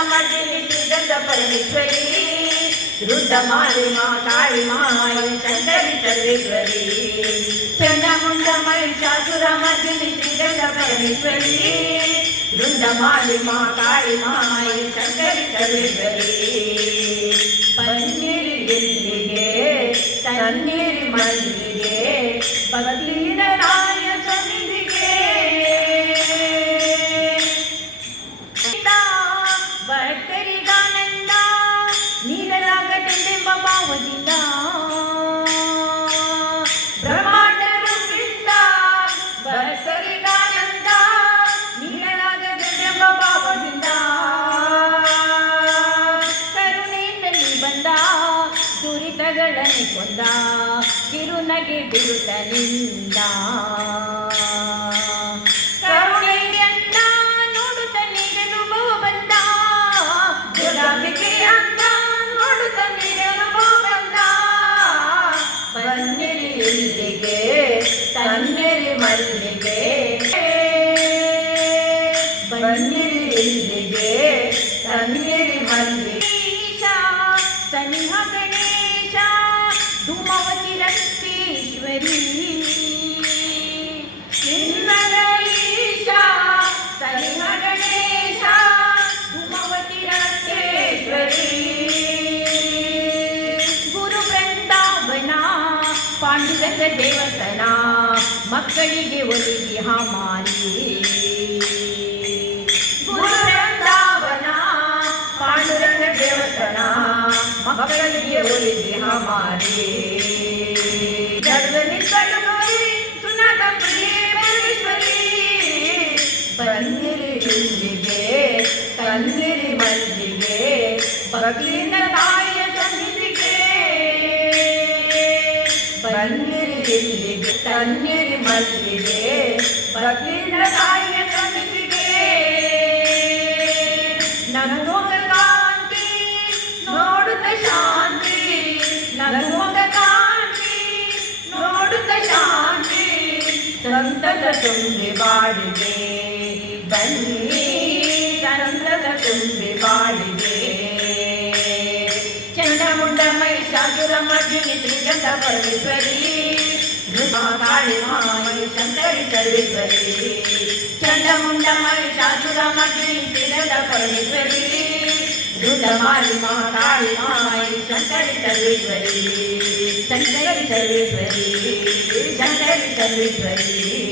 मर्दिनी श्रीगंध परमेश्वरी रुद्रमाली माँ काली माँ शंकरी सर्वेश्वरी चंडमुंड महिषासुर मर्दिनी श्रीगंध परमेश्वरी रुद्रमाली माँ काली माँ शंकरी सर्वेश्वरी पन्नीरी गिल्लिगे तन्नीरी मल्लिगे भक्तिन राय सन्निधिगे ಭಕ್ತರಿಗಾನಂದ ನೀಡಲಾಗದೆಂಬ ಭಾವದಿಂದ ಬ್ರಹ್ಮಾಂಡ ರೂಪಿಸಿದ ಭಕ್ತರಿಗಾನಂದ ನೀಡಲಾಗದೆಂಬ ಭಾವದಿಂದ ಕರುಣೆಯಲ್ಲಿ ಬಂದ ದುರಿತಗಳನ್ನು ಕೊಂದ ಕಿರುನಗೆ ಬಿರುತನಿಂದ ತನ್ನಿರಿ ಮಲ್ಲಿಗೆ ಬನ್ನಿರಿ ಇಲ್ಲಿಗೆ ತನ್ನಿರಿ ಮಲ್ಲಿಗೆ ಸನಿಹ ಗಣೇಶ ಧೂಮವತಿ ರಕ್ತೇಶ್ವರಿ ಚಿನ್ನದ ಈಶ ಸನಿಹ ಗಣೇಶ ಧೂಮವತಿ ರಕ್ತೇಶ್ವರಿ ಗುರು ಬೃಂದಾವನ ಪಾಂಡುರಂಗ ದೇವತನ ಮಕ್ಕಳಿಗೆ ಒಲಿಸಿ ಹಾಮಾರಿ ಗುರು ಬೃಂದಾವನ ಪಾಂಡುರಂಗ ದೇವತನ ಮಕ್ಕಳಿಗೆ ಒಲಿಸಿ ಹಾಮಾರಿ ಜಗದಲ್ಲಿ ಕಡುಗರಿ ಸುನದ ಪ್ರೇಮೇಶ್ವರಿ ಬನ್ನಿರಿ ಇಲ್ಲಿಗೆ ತನ್ನಿರಿ ಮಲ್ಲಿಗೆ ಭಕ್ತಿಯಿಂದ ತಾಯಿಯ ಸನ್ನಿಧಿಗೆ ಬನ್ನಿರಿ ಇಲ್ಲಿಗೆ ತನ್ನಿರಿ ಮಲ್ಲಿಗೆ ಭಕ್ತಿಯಿಂದ ತಾಯಿಯ ಸನ್ನಿಧಿಗೆ ನಗುಮುಖ ಕಾಂತಿ ನೋಡುತ್ತ ಶಾಂತಿ ನಗುಮುಖ ಕಾಂತಿ ನೋಡುತ್ತ ಶಾಂತಿ ಸಂತಸ ತುಂಬಿ ಬಾಡಿಗೆ ಬನ್ನಿ ಸಂತಸ ತುಂಬಿ ಬಾಡಿಗೆ ಚಂಡಮುಂಡ ಮಹಿಷಾಸುರ ಮರ್ದಿನಿ ಶ್ರೀಗಂಧ ಪರಮೇಶ್ವರಿ ಕಾಳಿ ಮಾಯಿ ಶಂಕರಿ ಸರ್ವೇಶ್ವರಿ ಚಂಡಮುಂಡ ಮಹಿಷಾಸುರ ಮರ್ದಿನಿ ಶ್ರೀಗಂಧ ಪರಮೇಶ್ವರಿ ರುದ್ರಮಾಲಿ ಮಾ ಕಾಳಿ ಮಾಯಿ ಶಂಕರಿ ಸರ್ವೇಶ್ವರಿ ಶಂಕರಿ ಸರ್ವೇಶ್ವರಿ ಶಂಕರಿ ಸರ್ವೇಶ್ವರಿ